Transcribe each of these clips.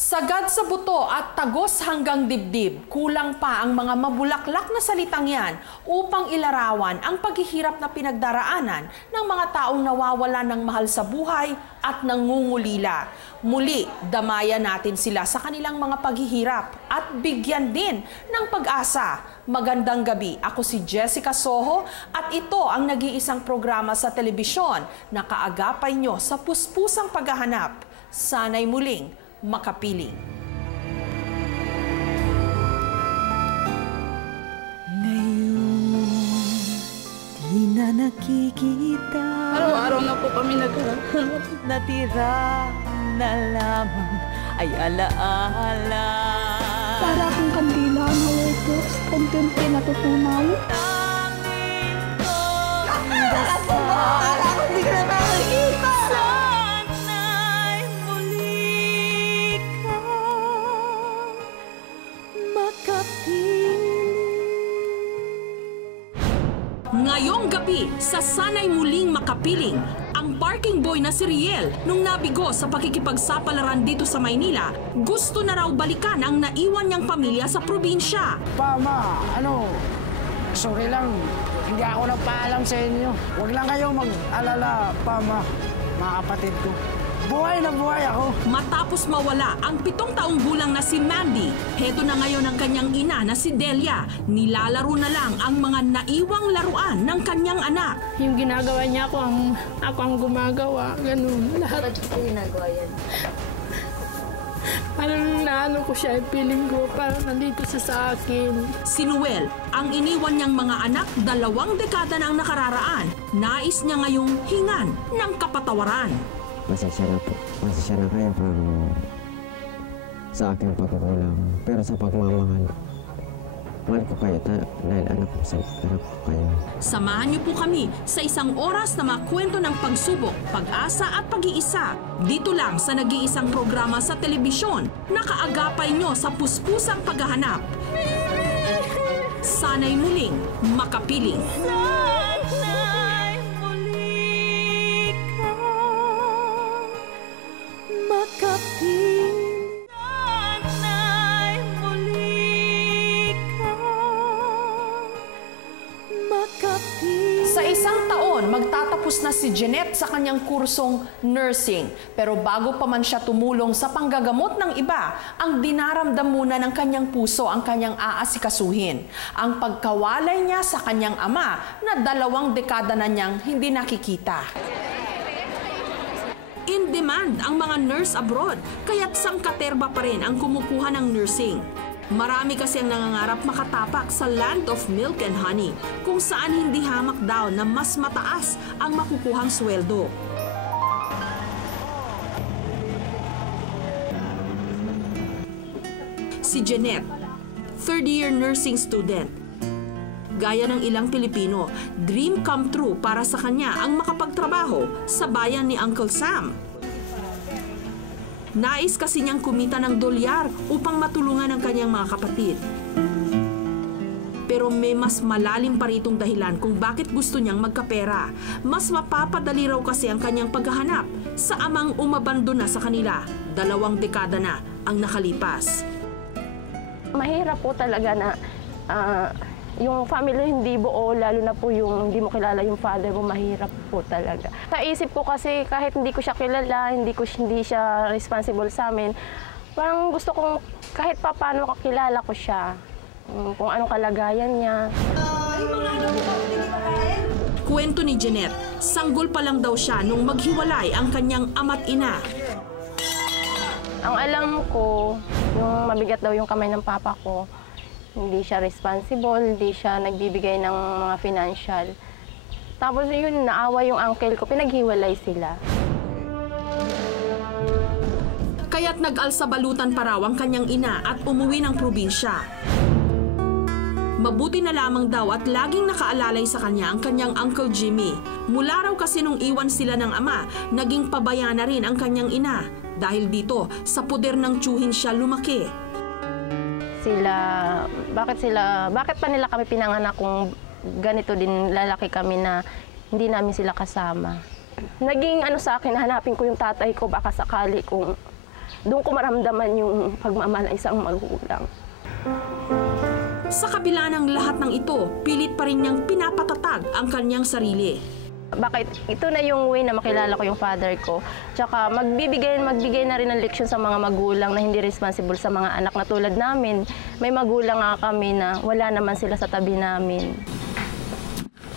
Sagad sa buto at tagos hanggang dibdib, kulang pa ang mga mabulaklak na salitang yan upang ilarawan ang paghihirap na pinagdaraanan ng mga taong nawawala ng mahal sa buhay at nangungulila. Muli, damayan natin sila sa kanilang mga paghihirap at bigyan din ng pag-asa. Magandang gabi, ako si Jessica Soho at ito ang nag-iisang programa sa telebisyon na kaagapay nyo sa puspusang paghahanap. Sana'y muling makapiling. Ngayon, di na nakikita. Araw-araw na po kami naghahanap. Natira na lamang ay alaala. Para akong kandila na wakas, konti natutunaw. Tanging ko ang dasal. Hindi ka na makikita! Sana'y muli kang makapiling. Ngayong gabi, sa Sana'y Muling Makapiling, ang parking boy na si Riel, nung nabigo sa pakikipagsapalaran dito sa Maynila, gusto na raw balikan ang naiwan niyang pamilya sa probinsya. Ma, sorry lang, hindi ako nagpaalam sa inyo. Huwag lang kayo mag-alala, Ma, mga kapatid ko. Buhay na buhay ako. Matapos mawala ang 7 taong gulang na si Mandy, heto na ngayon ang kanyang ina na si Delia. Nilalaro na lang ang mga naiwang laruan ng kanyang anak. Yung ginagawa niya, ako ang gumagawa. Ganun. Lahat. Bakit ko ginagawa yan? Parang naano ko siya, feeling ko parang nandito siya sa akin. Si Noel, ang iniwan niyang mga anak 2 dekada na ang nakararaan, nais niya ngayong hingan ng kapatawaran. Pasensya na po. Pasensya na kayo sa aking pagkukulang. Pero sa pagmamahal, mahal ko kayo dahil anak ko kayo. Samahan niyo po kami sa isang oras na makwento ng pagsubok, pag-asa at pag-iisa. Dito lang sa nag-iisang programa sa telebisyon na kaagapay niyo sa puspusang paghahanap. Sana'y muling makapiling. Sana'y muli kang makapiling. Sana'y muli kang makapiling. Sa isang taon, magtatapos na si Jeanette sa kanyang kursong nursing. Pero bago pa man siya tumulong sa panggagamot ng iba, ang dinaramdam muna ng kanyang puso ang kanyang aasikasuhin. Ang pagkawalay niya sa kanyang ama na 2 dekada na niyang hindi nakikita. In demand ang mga nurse abroad, kaya't sangkaterba pa rin ang kumukuha ng nursing. Marami kasi ang nangangarap makatapak sa land of milk and honey, kung saan hindi hamak daw na mas mataas ang makukuhang sweldo. Si Jeanette, 3rd-year nursing student. Gaya ng ilang Pilipino, dream come true para sa kanya ang makapagtrabaho sa bayan ni Uncle Sam. Nais kasi niyang kumita ng dolyar upang matulungan ang kanyang mga kapatid. Pero may mas malalim pa ritong dahilan kung bakit gusto niyang magkapera. Mas mapapadali raw kasi ang kanyang paghahanap sa amang umabandon na sa kanila. 2 dekada na ang nakalipas. Mahirap po talaga na yung family hindi buo, lalo na po yung hindi mo kilala yung father mo, mahirap po talaga. Sa isip ko kasi kahit hindi ko siya kilala, hindi siya responsible sa amin, parang gusto kong kahit paano kakilala ko siya, kung anong kalagayan niya. Kwento ni Jeanette, sanggol pa lang daw siya nung maghiwalay ang kanyang ama't ina. Ang alam ko, yung mabigat daw yung kamay ng papa ko, hindi siya responsible, hindi siya nagbibigay ng mga financial. Tapos yun, naawa yung uncle ko, pinaghiwalay sila. Kaya't nag-alsabalutan pa raw ang kanyang ina at umuwi ng probinsya. Mabuti na lamang daw at laging nakaalalay sa kanya ang kanyang Uncle Jimmy. Mula raw kasi nung iwan sila ng ama, naging pabaya na rin ang kanyang ina. Dahil dito, sa poder ng tiyuhin siya lumaki. Bakit pa nila kami pinanganak kung ganito din lalaki kami na hindi namin sila kasama? Naging sa akin, hanapin ko yung tatay ko, baka sakali kung doon ko maramdaman yung pagmamahal ng isang magulang. Sa kabila ng lahat ng ito, pilit pa rin niyang pinapatatag ang kanyang sarili. Bakit ito na yung way na makilala ko yung father ko. Tsaka magbigay na rin ng leksyon sa mga magulang na hindi responsible sa mga anak na tulad namin. May magulang nga kami na wala naman sila sa tabi namin.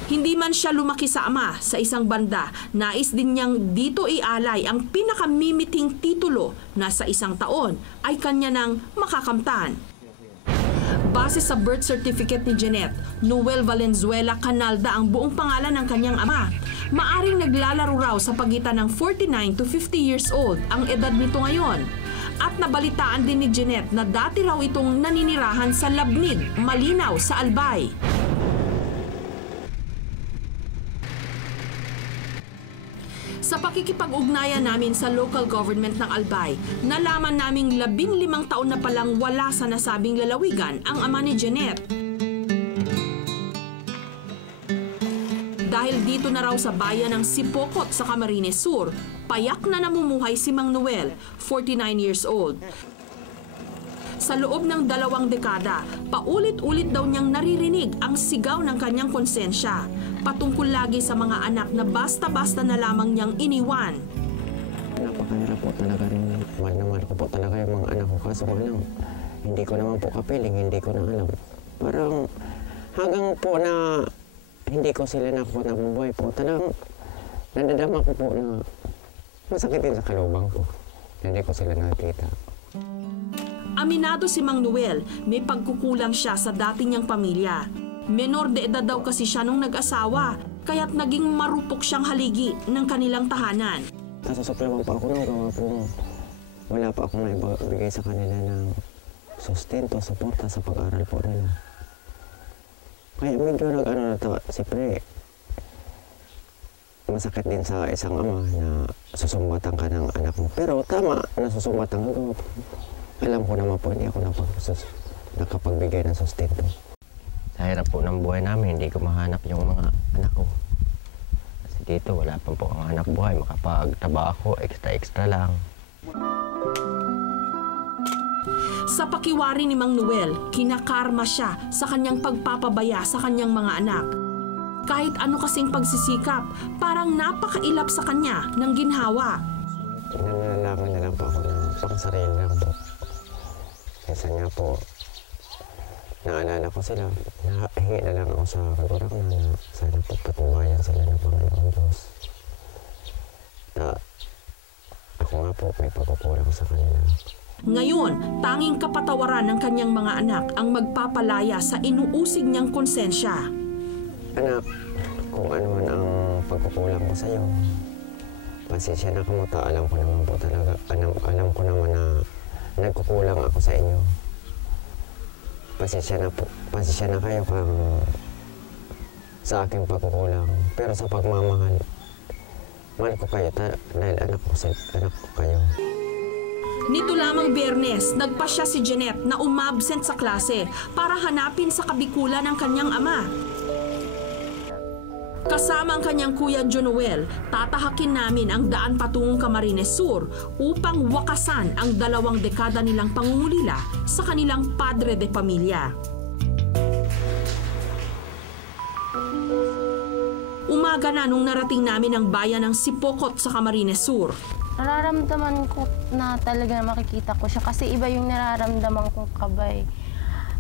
Hindi man siya lumaki sa ama, sa isang banda, nais din niyang dito ialay ang pinakamimiting titulo na sa isang taon ay kanya nang makakamtan. Base sa birth certificate ni Jeanette, Noel Valenzuela Canalda ang buong pangalan ng kanyang ama. Maaring naglalaro raw sa pagitan ng 49 to 50 years old ang edad nito ngayon. At nabalitaan din ni Jeanette na dati raw itong naninirahan sa Labnig, Malinaw sa Albay. Sa pakikipag-ugnayan namin sa local government ng Albay, nalaman naming 15 taon na palang wala sa nasabing lalawigan ang ama ni Jeanette. Dahil dito na raw sa bayan ng Sipokot sa Camarines Sur, payak na namumuhay si Mang Noel, 49 years old. Sa loob ng 2 dekada, paulit-ulit daw niyang naririnig ang sigaw ng kanyang konsensya, patungkol lagi sa mga anak na basta-basta na lamang niyang iniwan. Napakahirap po talaga rin. Mahal na mahal ko po talaga yung mga anak ko. Kaso alam, hindi ko naman po kapiling, hindi ko na alam. Parang hanggang po na hindi ko sila nakuha na buhay po, talagang nadadama ko po na masakit din sa kalubang ko. Hindi ko sila nakita. Aminado si Mang Noel, may pagkukulang siya sa dati niyang pamilya. Menor de edad daw kasi siya nung nag-asawa, kaya't naging marupok siyang haligi ng kanilang tahanan. Nasusuklaman pa ako nung gawa po. Wala pa akong naibigay sa kanila ng sustento, suporta sa pag-aaral po nila. Kaya medyo nag-ano na ito, siyempre, masakit din sa isang ama na susumbatan ka ng anak mo. Pero tama, nasusumbatan ka po. Alam ko naman po, hindi ako nakapagbigay ng sustento. Sa hirap po ng buhay namin, hindi ko mahanap yung mga anak ko. Kasi dito, wala pa po ang anak buhay. Makapagtrabaho, extra lang. Sa pakiwari ni Mang Noel, kinakarma siya sa kanyang pagpapabaya sa kanyang mga anak. Kahit ano kasing pagsisikap, parang napakailap sa kanya ng ginhawa. Nananalangin na lang po ako ng pangsarili lang po. Kaysa nga po, naalala ko sila, nahingi na lang ako sa kagurang na sana po patubayan sila ng Panginoon Diyos. Ako nga po may pagkukulang sa kanila. Ngayon, tanging kapatawaran ng kanyang mga anak ang magpapalaya sa inuusig niyang konsensya. Anak, kung ano man ang pagkukulang ko sa iyo, pasensya na kamuta, alam ko naman po talaga, alam ko naman na nagkukulang ako sa inyo. Pasensya na kayo kung sa aking pagkukulang. Pero sa pagmamahal, mahal ko kayo dahil anak ko kayo. Nito lamang Biyernes, nagpasya si Jeanette na umabsent sa klase para hanapin sa kabikulan ng kanyang ama. Kasama ang kanyang kuya Jonoel, tatahakin namin ang daan patungong Camarines Sur upang wakasan ang 2 dekada nilang pangungulila sa kanilang padre de pamilya. Umaga na nung narating namin ang bayan ng Sipokot sa Camarines Sur. Nararamdaman ko na talaga makikita ko siya kasi iba yung nararamdaman kong kabay.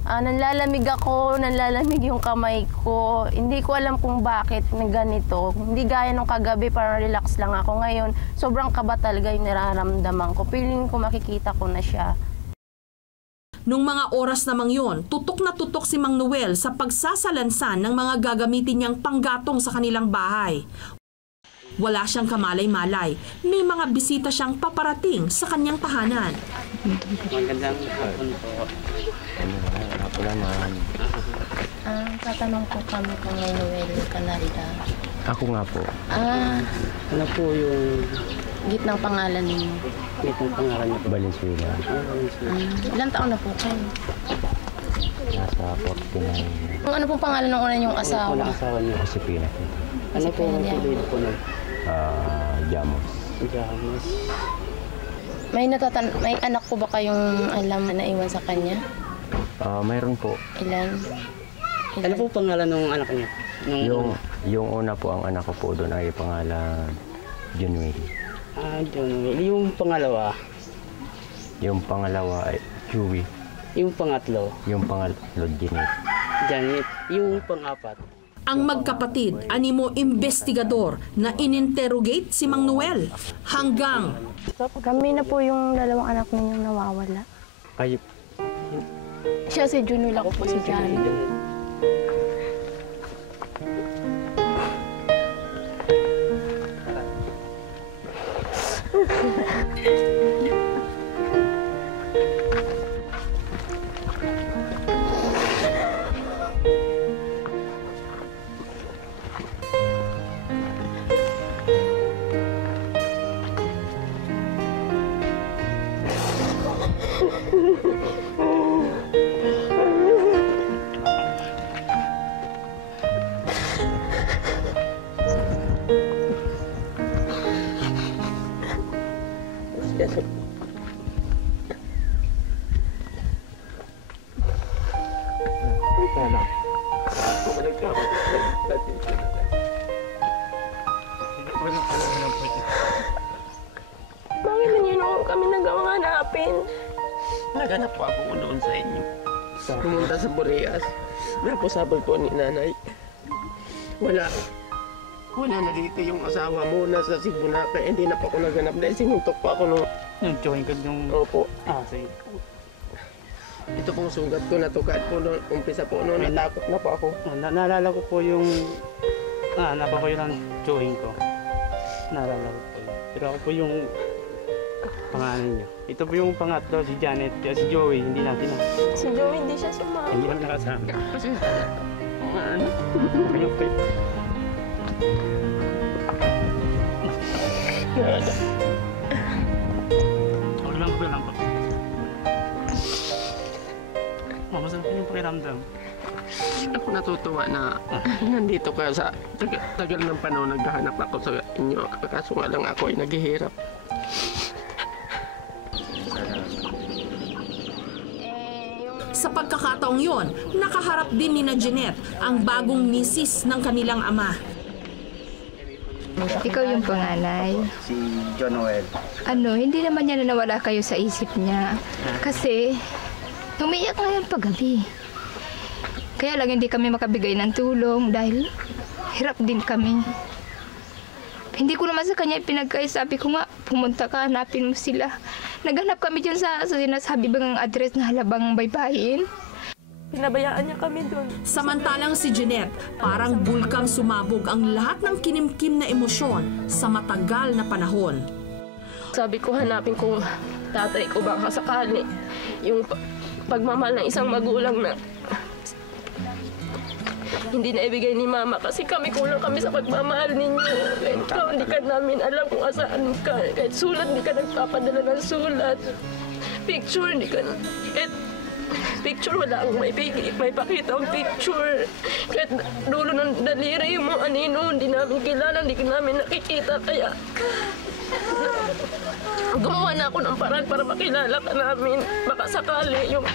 Nanlalamig ako, nanlalamig yung kamay ko. Hindi ko alam kung bakit na ganito. Hindi gaya nung kagabi, parang relax lang ako. Ngayon, sobrang kaba talaga yung nararamdaman ko. Feeling ko makikita ko na siya. Nung mga oras namang yon, tutok na tutok si Mang Noel sa pagsasalansan ng mga gagamitin niyang panggatong sa kanilang bahay. Wala siyang kamalay-malay. May mga bisita siyang paparating sa kanyang tahanan. Magandang hapon po. Hapon naman. Tatanong po kami kung may Noel Canalda. Ako nga po. Ano po yung Gitnang pangalan ninyo. itong pangalan niyo? Valenzuela. Ilang taon na po kayo? Nasa 49. Ano pong pangalan ng una niyong Ano po asawa? ng asawa niyo? Josepina. Ano po ang tuloy po ng Jamos. Jamos? May anak po ba kayong alam na naiwan sa kanya? Mayroon po. Ilan? Ano po pangalan ng anak niya? Yung una po, ang anak ko po doon ay pangalan Junway. John. Yung pangalawa? Yung pangalawa ay Chewy. Yung pangatlo? Yung pangatlo, Janet. Janet. Yung pangapat? Ang magkapatid, animo investigador na ininterrogate si Mang Noel hanggang Kami na po yung dalawang anak ninyong nawawala. Kayo, Siya si Junul, ako po si Janet. Bakit nangyayong kami naghahanapin? Naghanap po ako noon sa inyo. Pumunta sa Boreas. Napusabol po ni nanay. Wala na dito yung asawa mo. Nasa Cebu na. Kaya hindi na pa ako naghanap. Dahil sinuntok pa ako nung... Yung join ka nung... Opo. Sige. Ito pong sugat ko. Natukat po noon. Umpisa po noon. Natakot na po ako. Naalala ko po yung... Napa ko yun ang join ko. Naalala ko po yun. Pero ako po yung... pangalan niya. Ito po yung pangatlo, si Janet. Kaya si Joey, hindi natin na. Si Joey hindi siya sumama. Hindi namin nakasama. Ano? Kayo po. Okay lang po. Masarap yung pakiramdam. Ako natutuwa na nandito ka sa tagal ng panahon. Naghahanap ako sa inyo. Kaso nga lang ako ay naghihirap. Sa pagkakataong yon, nakaharap din ni na Jeanette ang bagong misis ng kanilang ama. Ikaw yung panganay. Si John Noel. Hindi naman niya nawala kayo sa isip niya. Kasi, umiyak ngayon paggabi. Kaya lang hindi kami makabigay ng tulong dahil hirap din kami. Hindi ko naman sa kanya pinagkaisabi ko nga, pumunta ka, hanapin mo sila. Naghanap kami dyan sa sinasabi bang address na Halabang Baybayin. Pinabayaan niya kami doon. Samantalang si Jeanette, parang bulkang sumabog ang lahat ng kinimkim na emosyon sa matagal na panahon. Sabi ko, hanapin ko tatay ko baka sakali. Yung pagmamahal ng isang magulang na hindi na ibigay ni mama kasi kulang kami sa pagmamahal ninyo. Kahit ikaw, hindi ka namin alam kung asaan ka. Kahit sulat, hindi ka nagpapadala ng sulat. Picture, hindi ka... Kahit picture, wala akong may pakita ang picture. Kahit dulo ng daliri mo, anino, hindi namin kilala, hindi namin nakikita. Kaya gumawa na ako ng paraan para makilala ka namin. Baka sakali yung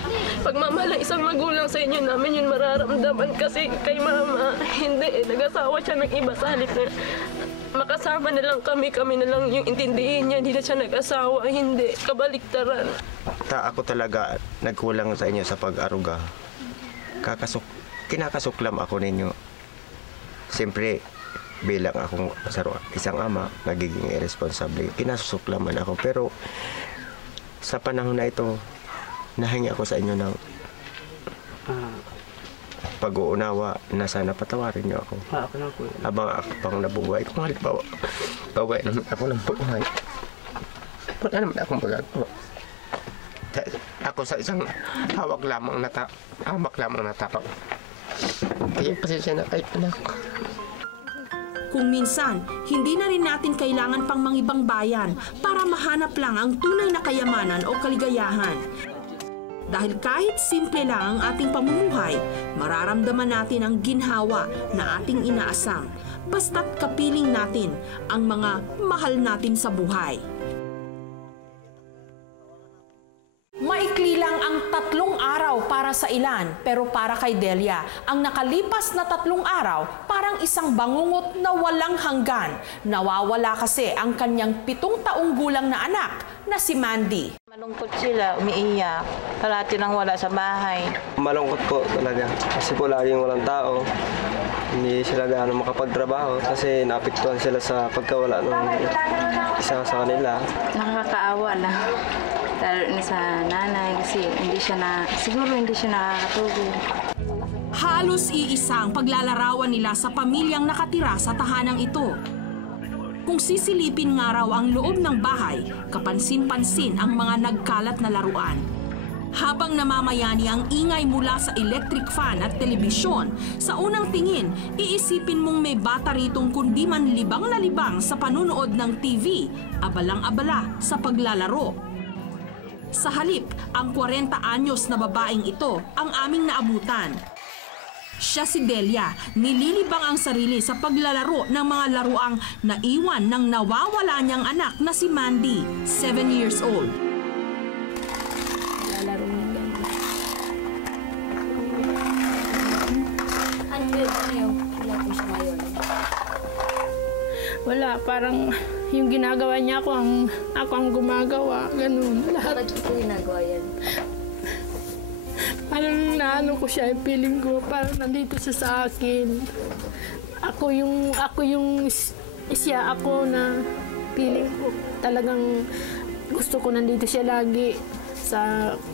pagmamahal ng isang magulang sa inyo namin yun mararamdaman kasi kay mama, hindi nag-asawa siya ng iba sa halip na makasama na lang kami na lang yung intindihin niya, hindi na siya nag-asawa, hindi, kabaliktaran. ako talaga nagkulang sa inyo sa pag-aruga. Kinakasuklam ako ninyo. Siyempre, bilang akong isang ama, nagiging irresponsible. Kinasusuklaman ako. Pero sa panahon na ito, nahingi ako sa inyo ng pag-uunawa na sana patawarin niyo ako. Ako na po. Habang ako pang nabubuhay. Kung halimbawa, bawain naman ako ng buhay. Wala naman akong magagawa. Ako sa isang hamak lamang na tao. Kaya pasensya na kayo, anak. Kung minsan, hindi na rin natin kailangan pang mangibang bayan para mahanap lang ang tunay na kayamanan o kaligayahan. Dahil kahit simple lang ang ating pamumuhay, mararamdaman natin ang ginhawa na ating inaasam, basta't kapiling natin ang mga mahal natin sa buhay. lang ang 3 araw para sa ilan, pero para kay Delia, ang nakalipas na 3 araw parang isang bangungot na walang hanggan. Nawawala kasi ang kanyang 7 taong gulang na anak na si Mandy. Malungkot sila, umiiyak. Parati nang wala sa bahay. Malungkot po talaga kasi po laging walang tao. Hindi sila gaano makapagtrabaho kasi naapektuhan sila sa pagkawala ng isa sa kanila. Nakakaawa na. Lalo na sa nanay kasi siguro hindi siya nakakatulog. Halos iisang paglalarawan nila sa pamilyang nakatira sa tahanang ito. Kung sisilipin nga raw ang loob ng bahay, kapansin-pansin ang mga nagkalat na laruan. Habang namamayani ang ingay mula sa electric fan at telebisyon, sa unang tingin, iisipin mong may bata ritong kundi man libang na libang sa panunood ng TV, abalang-abala sa paglalaro. Sa halip, ang 40 anyos na babaeng ito ang aming naabutan. Siya si Delia, nililibang ang sarili sa paglalaro ng mga laruang naiwan ng nawawala niyang anak na si Mandy, 7 years old. Lalaro niya ganun. Ano yun? Wala po siya ngayon. Wala, parang yung ginagawa niya ako ang gumagawa, ganun. Lahat. Bakit po ginagawa yan? Parang naano ko siya, feeling ko, parang nandito siya sa akin. Ako yung siya ako na feeling ko. Talagang gusto ko nandito siya lagi.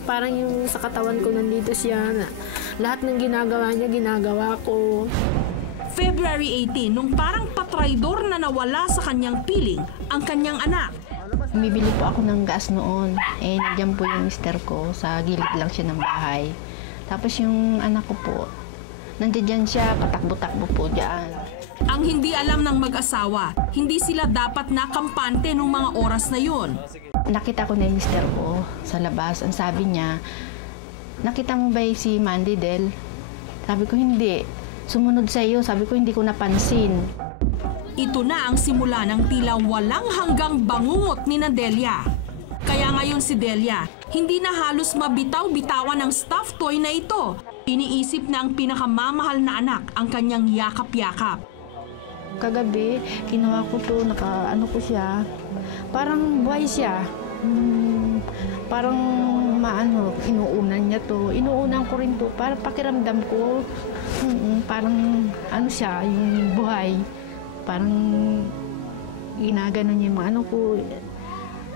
Parang yung sa katawan ko nandito siya. Lahat ng ginagawa niya, ginagawa ko. February 18, nung parang patraidor na nawala sa kanyang piling ang kanyang anak. Bumibili po ako ng gas noon. Nandiyan po yung mister ko. Sa gilid lang siya ng bahay. Tapos yung anak ko po, nandiyan siya, patakbo-takbo po dyan. Ang hindi alam ng mag-asawa, hindi sila dapat nakampante nung mga oras na yon. Nakita ko na yung mister ko sa labas. Ang sabi niya, nakita mo ba si Mandy, Del? Sabi ko, hindi. Sumunod sa iyo. Sabi ko, hindi ko napansin. Ito na ang simula ng tila walang hanggang bangungot ni Delia. Kaya ngayon si Delia, hindi na halos mabitaw-bitawan ng stuffed toy na ito. Iniisip na ang pinakamamahal na anak ang kanyang yakap-yakap. Kagabi, kinuha ko to, naka-ano ko siya. Parang buhay siya. Parang inuunan niya to. Inuunan ko rin to. Para pakiramdam ko, parang ano siya, yung buhay. Parang ginagano niya yung mga ko.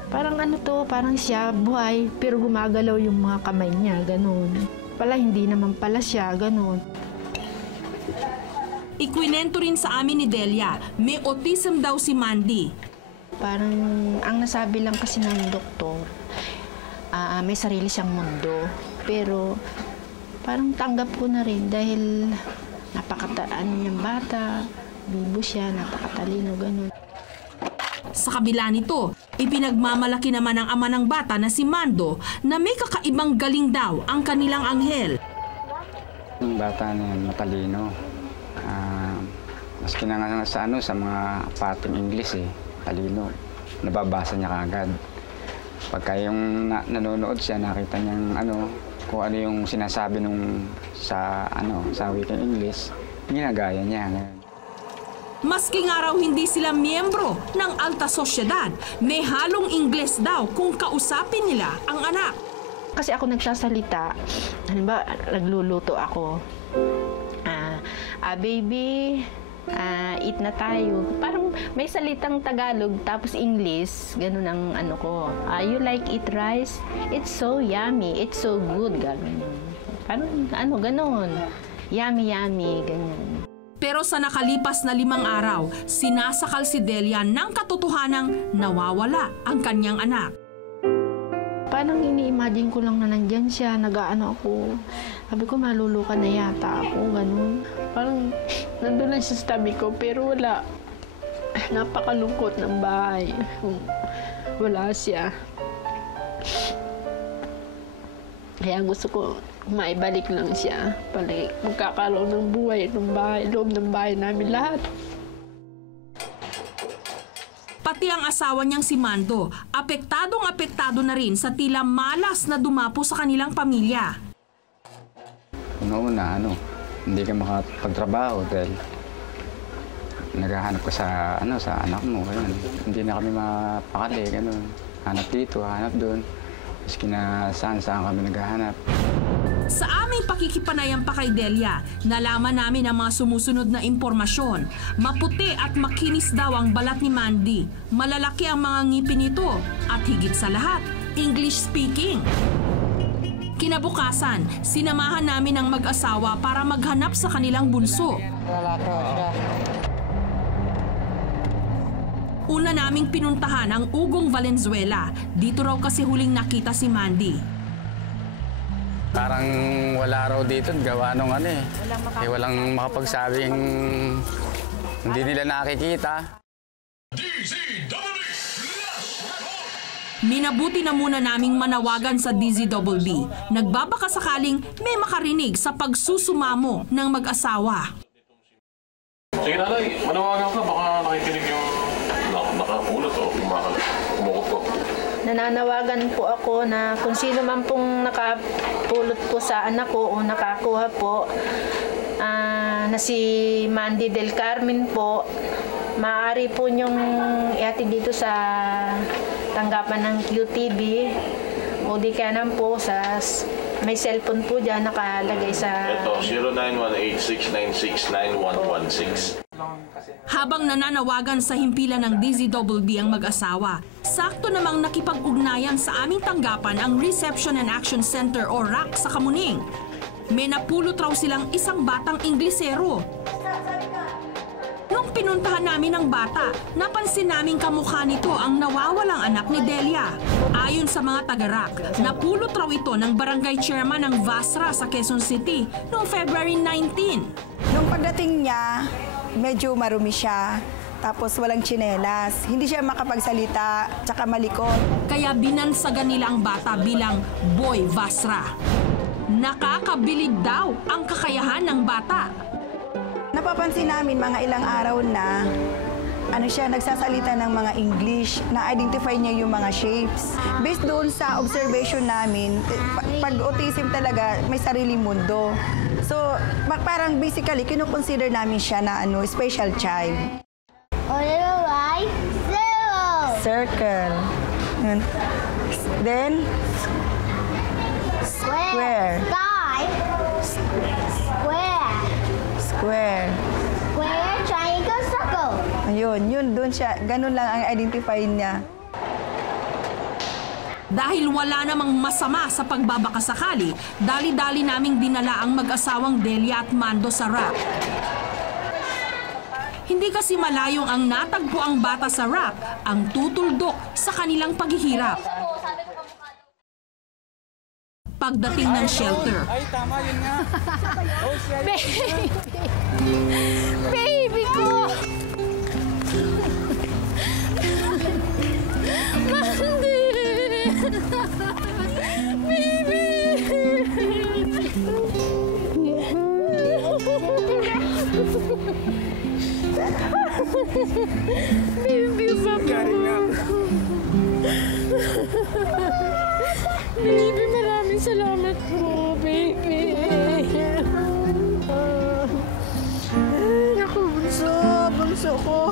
Parang parang siya, buhay, pero gumagalaw yung mga kamay niya, ganun. Pala, hindi naman pala siya, ganun. Ikwinento rin sa amin ni Delia, may autism daw si Mandy. Parang, ang nasabi lang kasi ng doktor, may sarili siyang mundo. Pero, parang tanggap ko na rin dahil napakataan niyang bata, bibo siya, napakatalino, ganun. Sa kabila nito, ipinagmamalaki naman ng ama ng bata na si Mando na may kakaibang galing daw ang kanilang anghel. Yung bata na yan, matalino. Maski na sa mga pating English talino. Nababasa niya kagad. Pagka yung nanonood siya, nakita niyang kung ano yung sinasabi sa wikang English, ginagaya niya. Maski nga raw hindi sila miyembro ng alta sosyedad, may halong Ingles daw kung kausapin nila ang anak. Kasi ako nagsasalita, halimbawa nagluluto ako, baby, eat na tayo. Parang may salitang Tagalog tapos English, ganun ang ko. You like eat rice? It's so yummy, it's so good, ganun. Parang ganun. Yummy, yummy, ganyan. Pero sa nakalipas na 5 araw, sinasakal si Delia ng katotohanang nawawala ang kanyang anak. Parang ini-imagine ko lang na nandyan siya, nag-aano ako. Sabi ko, maluluka na yata ako, ganun. Parang nandun lang siya sa tabi ko, pero wala. Napakalungkot ng bahay. Wala siya. Kaya gusto ko maibalik lang siya. Palagi magkakaroon ng buhay ng bahay, loob ng bahay namin lahat. Pati ang asawa niyang si Mando, apektado na rin sa tila malas na dumapo sa kanilang pamilya. Una-una, hindi ka makapagtrabaho dahil naghahanap ka sa anak mo. Ganun. Hindi na kami mapakali, ganun. Hanap dito, hanap doon. Maski na saan kami naghahanap. Sa aming pakikipanayam pa kay Delia, nalaman namin ang mga sumusunod na impormasyon. Maputi at makinis daw ang balat ni Mandy. Malalaki ang mga ngipin nito. At higit sa lahat, English speaking. Kinabukasan, sinamahan namin ang mag-asawa para maghanap sa kanilang bunso. Una naming pinuntahan ang Ugong Valenzuela. Dito raw kasi huling nakita si Mandy. Parang wala raw dito, gawa nung walang makapagsabing hindi nila nakikita. Minabuti na muna naming manawagan sa DZBB. Nagbabaka sakaling may makarinig sa pagsusumamo ng mag-asawa. Sige nanay, manawagan ka, baka nakikinig yung nakapulot o kumukot ko. Nananawagan po ako na kung sino man pong nakapulot po sa anak ko o nakakuha po na si Mandy Del Carmen po, maaari po niyong ihatid dito sa tanggapan ng QTV o di kaya naman po sa may cellphone po dyan nakalagay sa... Ito, 0918-696-9116. Habang nananawagan sa himpilan ng DZBB ang mag-asawa, sakto namang nakipag-ugnayan sa aming tanggapan ang Reception and Action Center o RAC sa Kamuning. May napulot raw silang isang batang Inglesero. Nung pinuntahan namin ang bata, napansin naming kamukha nito ang nawawalang anak ni Delia. Ayon sa mga taga-RAC, napulot raw ito ng barangay chairman ng Vasra sa Quezon City noong February 19. Nung pagdating niya, medyo marumi siya, tapos walang tsinelas. Hindi siya makapagsalita, tsaka malikot. Kaya binansagan nila ang bata bilang Boy Vasra. Nakakabilib daw ang kakayahan ng bata. Napapansin namin mga ilang araw na nagsasalita ng mga English, na-identify niya yung mga shapes. Based doon sa observation namin, pag autism talaga may sariling mundo. So, parang basically, kinukonsider namin siya na special child. Circle. Then, square. Square. Square, triangle, circle. Yun doon siya. Ganun lang ang identify niya. Dahil wala namang masama sa pagbabakasakali, dali-dali naming dinala ang mag-asawang Delia at Mando sa RAC. Hindi kasi malayong ang natagpo ang bata sa RAC ang tutuldok sa kanilang paghihirap. Pagdating ng shelter. Ay, tama yun nga. Baby ko! Mandy! Baby! Baby, baby, maraming salamat po, baby. Naku, bunso ko.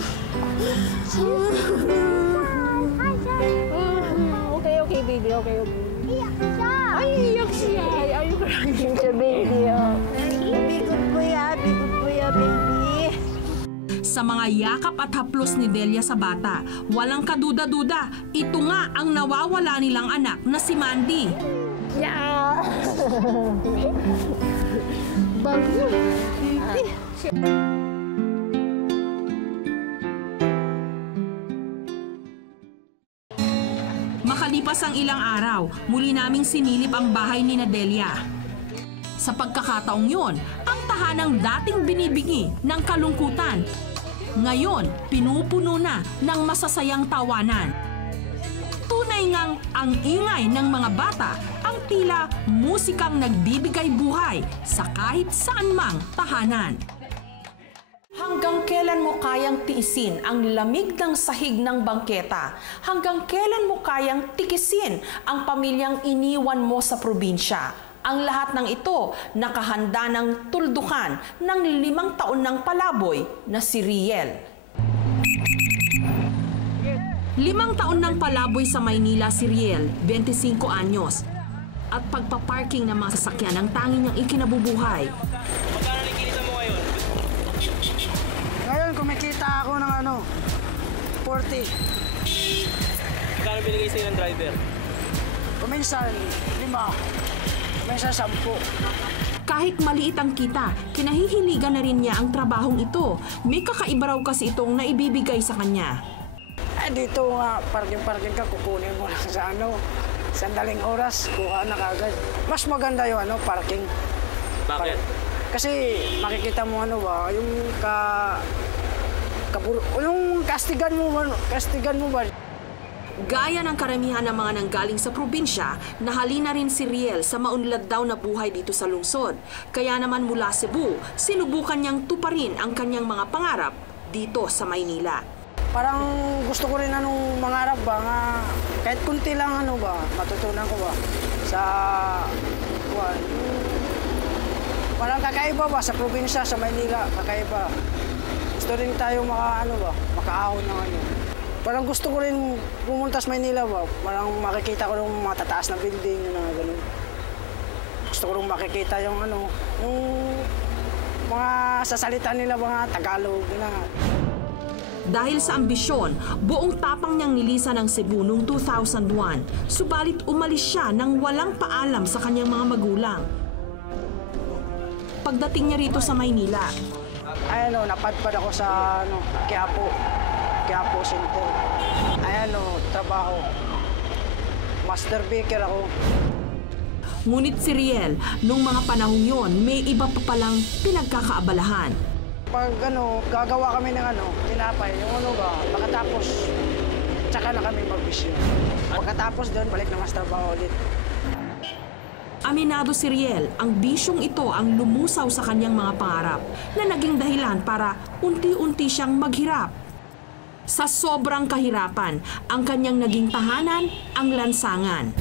Okay, baby, okay. Iyak siya. Ay, iyak siya. Ayaw ko lang siya, baby. Bigod po ya, baby. Sa mga yakap at haplos ni Delia sa bata, walang kaduda-duda, ito nga ang nawawala nilang anak na si Mandy. Yeah. Makalipas ang ilang araw, muli naming sinilip ang bahay ni Delia. Sa pagkakataong yun, ang tahanang dating binibingi ng kalungkutan, ngayon pinupuno na ng masasayang tawanan. Tunay ngang ang ingay ng mga bata ang tila musikang nagbibigay buhay sa kahit saan mang tahanan. Hanggang kailan mo kayang tiisin ang lamig ng sahig ng bangketa? Hanggang kailan mo kayang tikisin ang pamilyang iniwan mo sa probinsya? Ang lahat ng ito nakahanda ng tuldukan ng 5 taon ng palaboy na si Riel. 5 taon ng palaboy sa Maynila si Riel, 25 anyos. At pagpaparking ng mga sasakyan ang tanging niyang ikinabubuhay. Ngayon, kumikita ako ng 40. Magkano binigay sa'yo ng driver? Kuminsan, 5. Kuminsan, 10. Kahit maliit ang kita, kinahihiligan na rin niya ang trabahong ito. May kakaiba raw kasi itong naibibigay sa kanya. Dito nga, parking ka, kukunin mo lang sa sandaling oras, kuha na kagad. Mas maganda yung parking. Bakit? Kasi makikita mo yung yung kastigan mo ba? Gaya ng karamihan ng mga nanggaling sa probinsya, nahalina rin si Riel sa maunlad daw na buhay dito sa lungsod. Kaya naman mula Cebu, sinubukan niyang tuparin ang kanyang mga pangarap dito sa Maynila. Parang gusto ko rin mangarap ba nga kahit kunti lang matutunan ko ba sa parang kakaiba ba sa probinsya sa Maynila, kakaiba. Gusto rin tayo makaahon ng Parang gusto ko rin pumunta sa Maynila ba, parang makikita ko yung mga tataas na building na ganun. Gusto ko rin makikita yung mga sasalita nila mga Tagalog na. Dahil sa ambisyon, buong tapang niyang nilisan ng Cebu noong 2001, subalit umalis siya nang walang paalam sa kanyang mga magulang. Pagdating niya rito sa Maynila, napadpad ako sa Quiapo Center. Trabaho. Master baker ako. Ngunit si Riel, noong mga panahong yon, may iba pa palang pinagkakaabalahan. Pag gagawa kami ng tinapay, yung pagkatapos, tsaka na kami magbisyo. Pagkatapos doon, balik na mas trabaho ulit. Aminado si Riel, ang bisyong ito ang lumusaw sa kanyang mga pangarap na naging dahilan para unti-unti siyang maghirap. Sa sobrang kahirapan, ang kanyang naging tahanan, ang lansangan.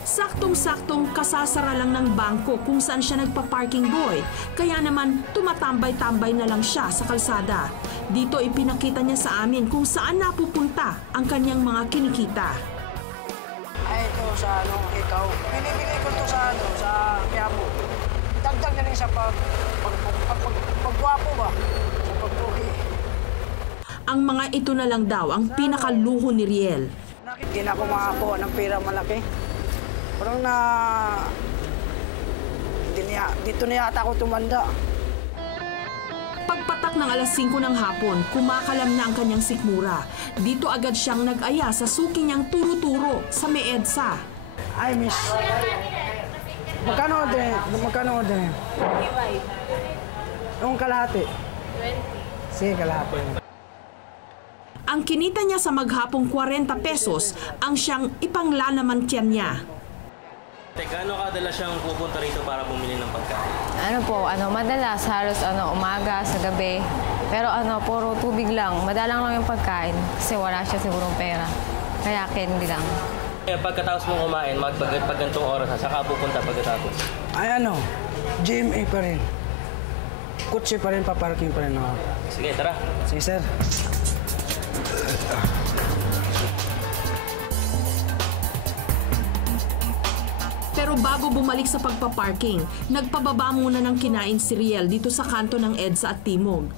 Saktong-saktong kasasara lang ng bangko kung saan siya nagpa-parking boy. Kaya naman tumatambay-tambay na lang siya sa kalsada. Dito ipinakita niya sa amin kung saan napupunta ang kanyang mga kinikita. Ito sa ikaw. Binibili ko to sa Quiapo. Dagdag na rin sa pagwapo ba? Sa pagpuhi. Ang mga ito na lang daw ang pinakaluho ni Riel. Hindi na ako makakuha ng pera malaki. Parang dito na yata ako tumanda. Pagpatak ng alas 5 ng hapon, kumakalam na ang kanyang sikmura. Dito agad siyang nag-aya sa suki niyang turo-turo sa may EDSA. Ay, miss. Magkano order? Yung kalahati? 20. Sige, kalahati. Ang kinita niya sa maghapong 40 pesos ang siyang ipanglalaman tiyan niya. Gaano kadalas siyang pupunta rito para bumili ng pagkain? Madalas halos umaga sa gabi. Pero puro tubig lang. Madalang lang yung pagkain kasi wala siya sigurong pera. Kaya hindi lang. Pagkatapos mong kumain, pag gantong oras, saka pupunta pagkatapos? Ay GMA pa rin. Kutsi pa rin, paparking pa rin ako. Sige, tara. Sige, sir. Pero bago bumalik sa pagpaparking, nagpababa muna ng kinain si Riel dito sa kanto ng EDSA at Timog.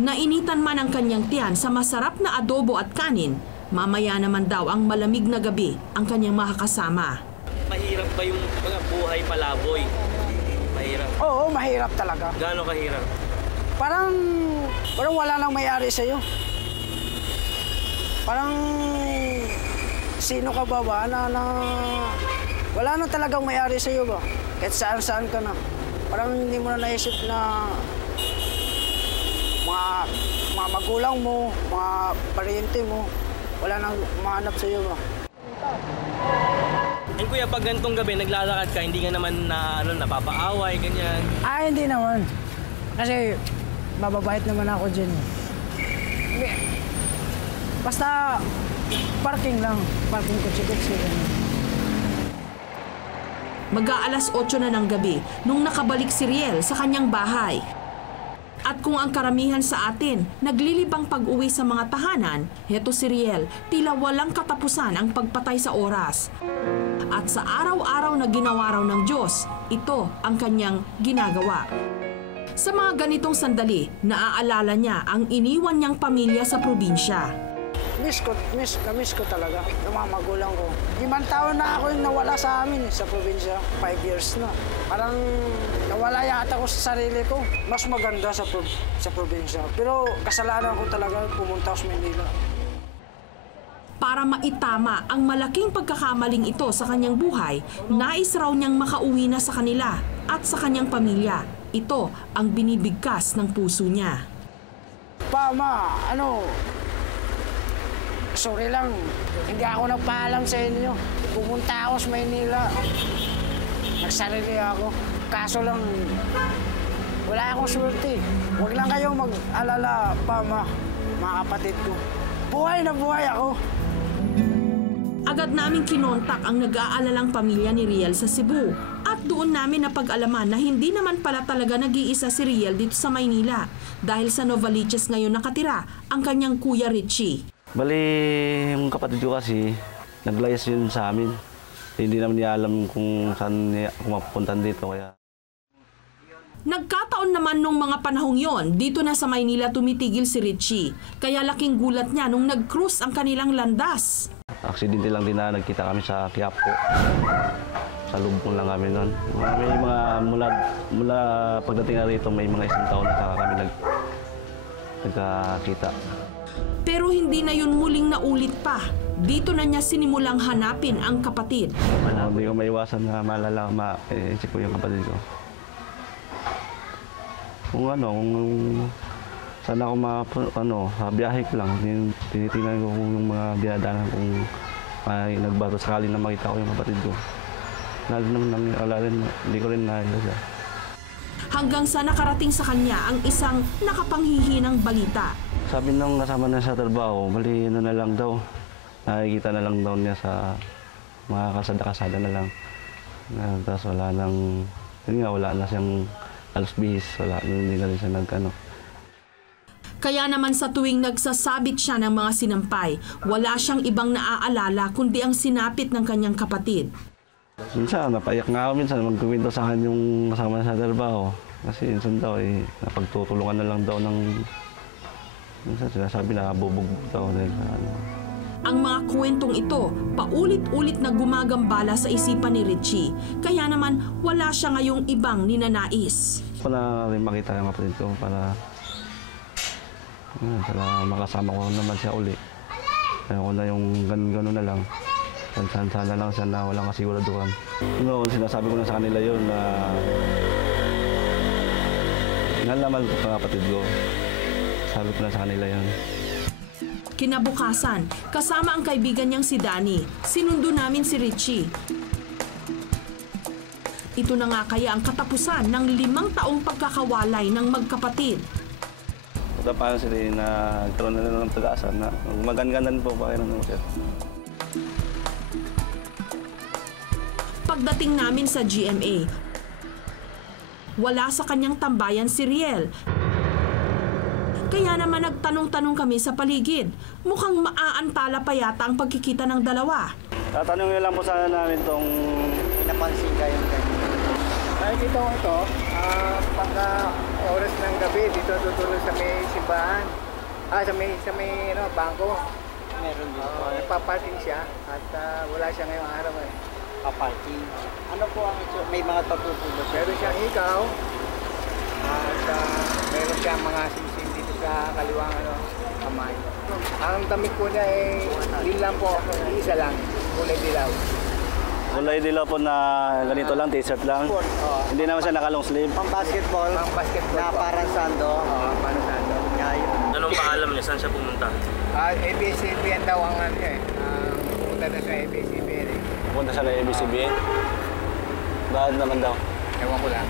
Nainitan man ang kanyang tiyan sa masarap na adobo at kanin, mamaya naman daw ang malamig na gabi ang kanyang makakasama. Mahirap ba yung mga buhay palaboy? Mahirap? Oo, mahirap talaga. Gaano kahirap? Parang wala nang may-ari sa'yo. Parang sino ka ba wala na talagang may-ari sa'yo ba? Kahit saan-saan ka na. Parang hindi mo na naisip na mga magulang mo, mga paryente mo, wala nang mahanap sa'yo ba? And kuya, pag ganitong gabi, naglalakad ka, hindi ka naman napapaaway, ganyan? Hindi naman. Kasi mababait naman ako dyan. Basta parking lang. Parking kutsi-kutsi. Mag-aalas 8 na ng gabi nung nakabalik si Riel sa kanyang bahay. At kung ang karamihan sa atin naglilibang pag-uwi sa mga tahanan, heto si Riel, tila walang katapusan ang pagpatay sa oras. At sa araw-araw na ginawa raw ng Diyos, ito ang kanyang ginagawa. Sa mga ganitong sandali, naaalala niya ang iniwan niyang pamilya sa probinsya. Miss ko talaga yung mga magulang ko. 5 taon na ako yung nawala sa amin sa probinsya. 5 years na. Parang nawala yata ako sa sarili ko. Mas maganda sa probinsya. Pero kasalanan ko talaga pumunta ako sa Manila. Para maitama ang malaking pagkakamaling ito sa kanyang buhay, nais raw niyang makauwi na sa kanila at sa kanyang pamilya. Ito ang binibigkas ng puso niya. Pa, ma, sorry lang, hindi ako nagpaalam sa inyo. Pumunta ako sa Maynila. Nagsarili ako. Kaso lang, wala akong swerte. Huwag lang kayong mag-alala, pa, ma, mga kapatid ko. Buhay na buhay ako. Agad namin kinontak ang nag-aalalang pamilya ni Riel sa Cebu. At doon namin napag-alaman na hindi naman pala talaga nag-iisa si Riel dito sa Maynila. Dahil sa Novaliches ngayon nakatira ang kanyang kuya Richie. Bali, yung kapatid ko kasi, naglayas yun sa amin. Hindi naman niya alam kung saan niya mapupuntan dito. Kaya. Nagkataon naman nung mga panahong yon, dito na sa Maynila tumitigil si Richie. Kaya laking gulat niya nung nag-cruise ang kanilang landas. Aksidente lang din na nagkita kami sa Quiapo. Sa Lubong lang kami noon. May mga mula pagdating na rito, may mga 1 taon na saka kami nagkakita. Pero hindi na yun muling naulit pa. Dito na niya sinimulang hanapin ang kapatid. Hindi ko maiwasan na maisip ko yung kapatid ko. Kung saan ako biyahe ko lang. Tinitingnan ko yung mga biyadanan kung may nagbato sakali na makita ko yung kapatid ko. Lalo naman hindi ko rin nailas. Hanggang sa nakarating sa kanya ang isang nakapanghihinang balita. Sabi nung kasama na sa trabaho, bali na lang daw. Nakikita na lang daw niya sa mga kasada-kasada na lang. Tapos wala na siyang alas bihis, hindi na rin siya Kaya naman sa tuwing nagsasabit siya ng mga sinampay, wala siyang ibang naaalala kundi ang sinapit ng kanyang kapatid. Minsan, napaiyak nga ako minsan, magkuwento sa akin yung kasama sa trabaho. Kasi minsan daw, napagtutulungan na lang daw ng minsan sinasabi na bubugbog daw. Ang mga kwentong ito, paulit-ulit na gumagambala sa isipan ni Richie. Kaya naman, wala siya ngayong ibang ninanais. Gusto na rin makita yung kapatid ko para makasama ko naman siya uli. Kaya ko na yung ganun na lang. Sana lang siya na walang kasiguraduhan. Noon, sinasabi ko na sa kanila yun na nalaman ko ang kapatid ko. Sabi ko na sa kanila yun. Kinabukasan, kasama ang kaibigan niyang si Danny, sinundo namin si Richie. Ito na nga kaya ang katapusan ng 5 taong pagkakawalay ng magkapatid. Ito paano sila na nagkaroon na ng pag-asa na magan-ganan po pa kayo ng sir. Pagdating namin sa GMA, wala sa kanyang tambayan si Riel. Kaya naman nagtanong-tanong kami sa paligid. Mukhang maaantala pa yata ang pagkikita ng dalawa. Tatanungin lang po sana namin itong pinapansin kayo. Nakikita ko ito, pagka oras ng gabi, dito tutulog sa may simbahan. Sa may bangko. Meron dito. Nagpaparking siya at wala siya ngayong araw eh. Paparking. Ano po ang may mga tatutulog? Meron siyang ikaw at meron siyang mga sisim dito sa kaliwang kamay. Ang damit po niya ay lang po, isa lang, kulay dilaw. Kulay dilaw po na ganito lang, t-shirt lang. Hindi naman siya naka-long sleeve. Pang-basketball. Pang-basketball. Na parang sando. Parang sando. Anong paalam niya? Saan siya pumunta? ABS-CBN daw ang pumunta na sa ABS-CBN. pupunta sa ABCBN. Bakit naman daw? Ewan ko lang.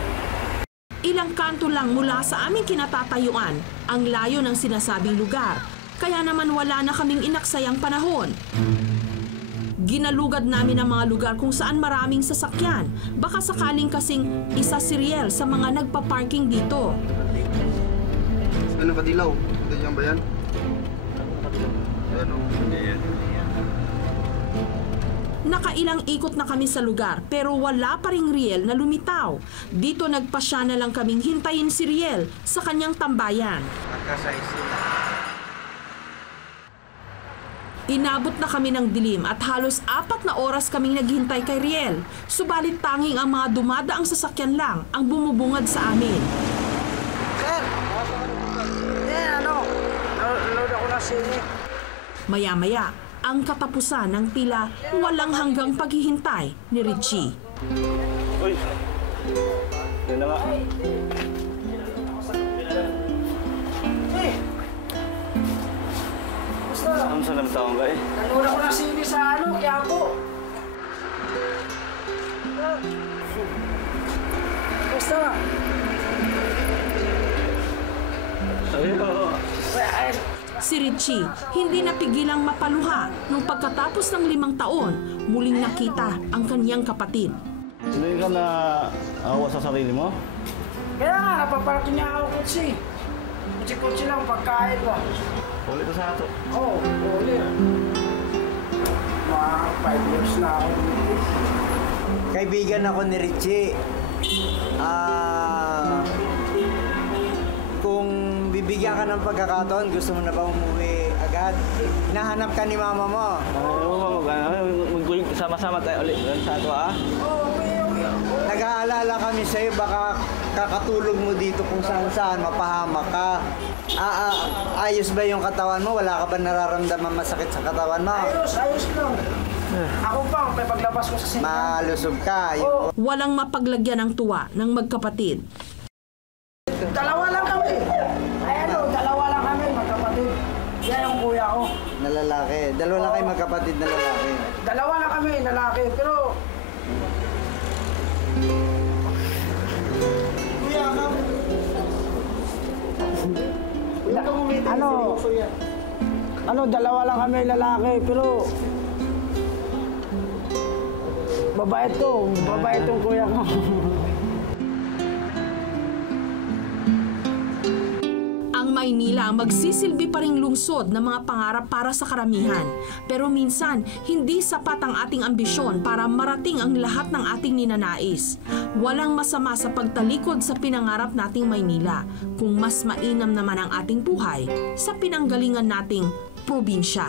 Ilang kanto lang mula sa aming kinatatayuan ang layo ng sinasabing lugar. Kaya naman wala na kaming inaksayang panahon. Ginalugad namin ang mga lugar kung saan maraming sasakyan. Baka sakaling kasing isa si Riel sa mga nagpa-parking dito. Ano kadilaw? Ganyan ba yan? Ano? Nakailang ikot na kami sa lugar pero wala pa ring Riel na lumitaw. Dito nagpasya na lang kaming hintayin si Riel sa kanyang tambayan. Inabot na kami ng dilim at halos 4 na oras kaming naghintay kay Riel. Subalit tanging ang mga dumadaang sasakyan lang ang bumubungad sa amin. Sir! Nanonood ako na sini. Maya-maya, ang katapusan ng tila walang hanggang paghihintay ni Richie. Uy! Yan na nga. Ano sa naman taong ba eh? Nanonood ako na sini sa Quiapo. Basta. Si Richie hindi napigilang mapaluha nung pagkatapos ng 5 taon, muling nakita ang kanyang kapatid. Hindi ka na awa sa sarili mo? Kaya nga, napaparaki niya ako kutsi. Kutsi lang pagkain ba? Ulit ka sa ato. Oo, ulit. Mga 5 years na ako. Kaibigan ako ni Richie. Kung bibigyan ka ng pagkakataon, gusto mo na ba umuwi agad? Hinahanap ka ni mama mo. Oo, sama-sama tayo ulit sa ato, ah? Nag-aalala kami sa'yo, baka kakatulog mo dito kung saan-saan, mapahamak ka. Ayos ba yung katawan mo? Wala ka ba nararamdaman masakit sa katawan mo? Ayos lang. Ako pa, may paglabas ko sa sinta. Malusog ka. Walang mapaglagyan ng tuwa ng magkapatid. Dalawa lang kami. Dalawa lang kami, magkapatid. Yan ang kuya ko. Na lalaki. Dalawa lang kayo magkapatid na lalaki. Dalawa lang kami, lalaki. Pero... Kuya ka. Dalawa lang kami, lalaki. Pero... Babait tong kuya ko. Ang Maynila ang magsisilbi pa ring lungsod ng mga pangarap para sa karamihan. Pero minsan, hindi sapat ang ating ambisyon para marating ang lahat ng ating ninanais. Walang masama sa pagtalikod sa pinangarap nating Maynila kung mas mainam naman ang ating buhay sa pinanggalingan nating probinsya.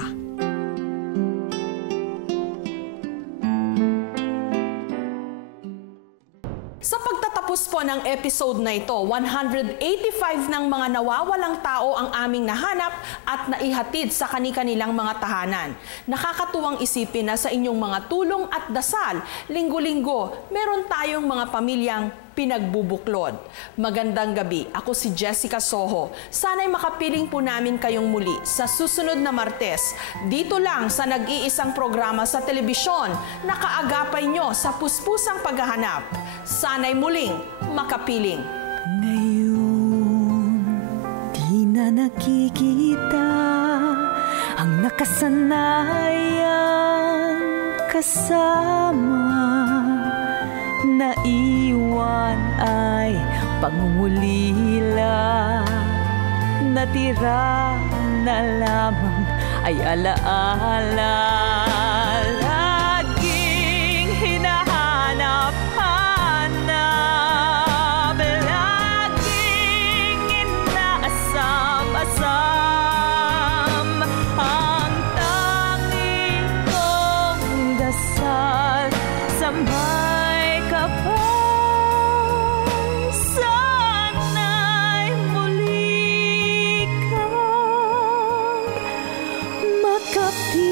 Sa pagtatapos po ng episode na ito, 185 ng mga nawawalang tao ang aming nahanap at naihatid sa kani-kanilang mga tahanan. Nakakatuwang isipin na sa inyong mga tulong at dasal, linggo-linggo, meron tayong mga pamilyang pinagbubuklod. Magandang gabi. Ako si Jessica Soho. Sana'y makapiling po namin kayong muli sa susunod na Martes. Dito lang sa nag-iisang programa sa telebisyon na kaagapay nyo sa puspusang paghahanap. Sana'y muling makapiling. Ngayon, di na nakikita ang nakasanayang kasama. Naiwan ay pangungulila, natira na lamang ay alaala. Laging hinahanap-hanap, laging inaasam-asam. Ang tanging kong dasal sa sana'y muli kang makapiling.